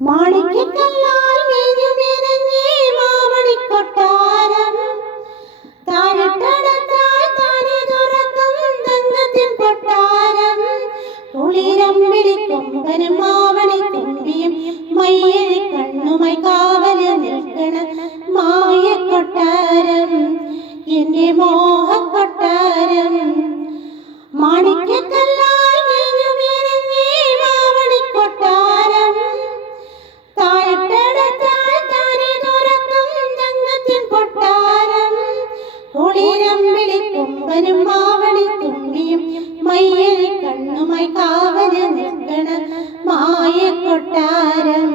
മാണിക്യക്കല്ലാൽ മേഞ്ഞുമെനഞ്ഞേ മാമണിക്കൊട്ടാരം താരട്ടടത്താൽ താനെ തുറക്കും തങ്കത്തിൻ കൊട്ടാരം കുളിരമ്പിളി കൊമ്പനും മാവണി തുമ്പിയും മയ്യഴി കണ്ണുമായി കാവല് നിൽക്കണ മായക്കൊട്ടാരം എന്റെ മോഹക്കൊട്ടാരം മാണിക്യക്കല്ലാൽ മേഞ്ഞുമെനഞ്ഞേ മാമണിക്കൊട്ടാരം താരട്ടടത്താൽ താനെ തുറക്കും തങ്കത്തിൻ കൊട്ടാരം കുളിരമ്പിളി കൊമ്പനും മാവണി തുമ്പിയും മയ്യഴി കണ്ണുമായി കാവല് നിൽക്കണ മായക്കൊട്ടാരം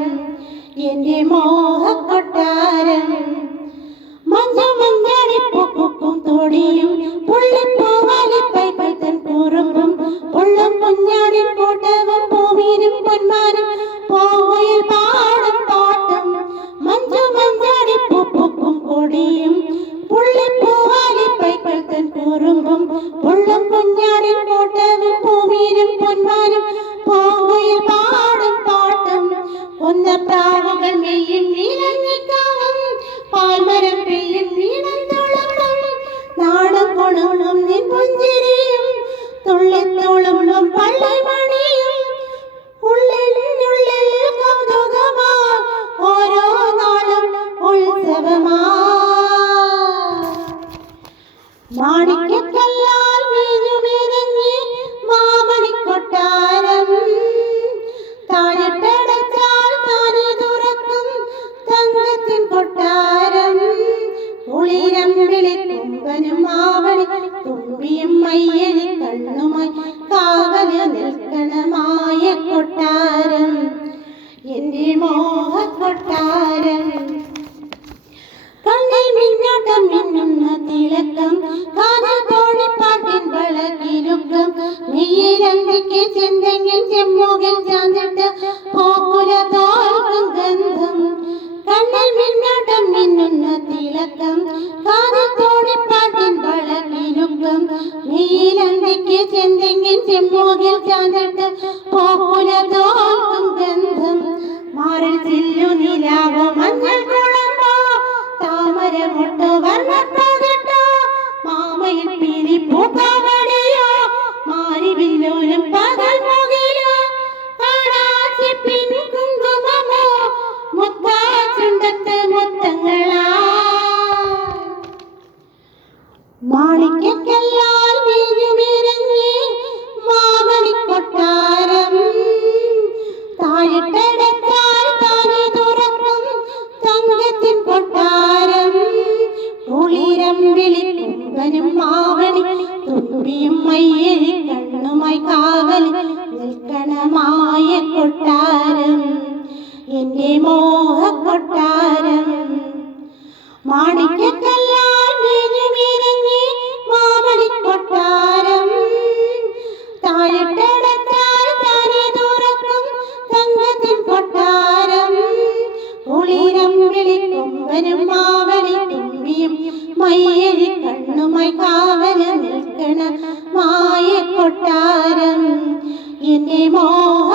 എന്റെ മോഹക്കൊട്ടാരം മഞ്ഞമഞ്ഞടിപ്പൂക്കും തൊടിയും പുള്ളിപ്പൂവാലിപ്പൈകൾ തൻ കുറുമ്പും പുള്ളും കുഞ്ഞാടിൻ കൂട്ടവും പൂമീനും പൊന്മാനും പൂവയിൽ പാടും പാട്ടും മഞ്ഞമഞ്ഞടിപ്പൂക്കും കൊടിയും പുള്ളിപ്പൂവാലിപ്പൈകൾ തൻ കുറുമ്പും പുള്ളും കുഞ്ഞാടിൻ കൂട്ടവും പൂമീനും പൊന്മാനും പൂവയിൽ പാടും പാട്ടും കൊന്നപ്രാവുകൾ മെയ്യും നീലഞ്ഞിക്കാവും പാൽമരം പെയ്യും നീളം തുളമ്പും നാടും കൊണും നിൻ പുഞ്ചിരിയും തുള്ളിത്തുളുമ്പും പള്ളിമണിയും ഉള്ളിനുള്ളിൽ കൗതുകമാ ഓരോ നാളും ഉത്സവമാ മാണിക്യക്കല്ലാൽ മേഞ്ഞുമെനഞ്ഞേ മാമണിക്കൊട്ടാരം താഴെട്ടടച്ചാൽ താനെ തുറക്കും തങ്കത്തിൻ കൊട്ടാരം കുളിരമ്പിളി കൊമ്പനും മാവണി തുമ്പിയും മയ്യഴി കണ്ണുമായി കാവല് നിൽക്കണ മായക്കൊട്ടാരം എന്റെ മോഹക്കൊട്ടാരം കണ്ണിൽ മിന്നാട്ടം മിന്നുന്ന തിളക്കം കാതിൽ തോണിപ്പാട്ടിൻ വളകിലുക്കം മെയ്യിലന്തിക്ക് ചെന്തെങ്ങിൽ ചെമ്മുകിൽ ചാന്നിട്ട് പോക്കുല തോൽക്കും ഗന്ധം കണ്ണിൽ മിന്നാട്ടം മിന്നുന്ന തിളക്കം കാതിൽ തോണിപ്പാട്ടിൻ വളകിലുക്കം മെയ്യിലന്തിക്ക് ചെന്തെങ്ങിൽ ചെമ്മുകിൽ ചാന്നിട്ട് പോക്കുല തോൽക്കും ഗന്ധം മാറിൽ ചില്ലു നിലാവോ മഞ്ഞൾ കുളമ്പോ താമരമൊട്ട് വർണ്ണപ്പകിട്ടോ മാമയിൽ പീലി പൂക്കാവടിയോ മാരിവില്ലോലും പകൽ മുകിലോ കാണാച്ചിപ്പിൻ കുങ്കുമമോ മുത്താ ചുണ്ടത്ത് മുത്തങ്ങളാ മാണിക്യക്കല്ലാൽ മേഞ്ഞുമെനഞ്ഞേ മാമണിക്കൊട്ടാരം താഴെട്ടടച്ചാൽ താനെ തുറക്കും തങ്കത്തിൻ കൊട്ടാരം കുളിരമ്പിളി കൊമ്പനും മാവണി തുമ്പിയും മയ്യഴി കണ്ണുമായി കാവൽ നിൽക്കണ മായക്കൊട്ടാരം എന്റെ മോഹക്കൊട്ടാരം മാണിക്യക്കല്ലാൽ മേഞ്ഞുമെനഞ്ഞേ മാമണിക്കൊട്ടാരം താഴെട്ടടച്ചാൽ താനെ തുറക്കും തങ്കത്തിൻ കൊട്ടാരം കുളിരമ്പിളി കൊമ്പനും മാവണി തുമ്പിയും മയ്യഴി കണ്ണുമായി കാവല് നിൽക്കണ മായക്കൊട്ടാരം എന്റെ മോഹ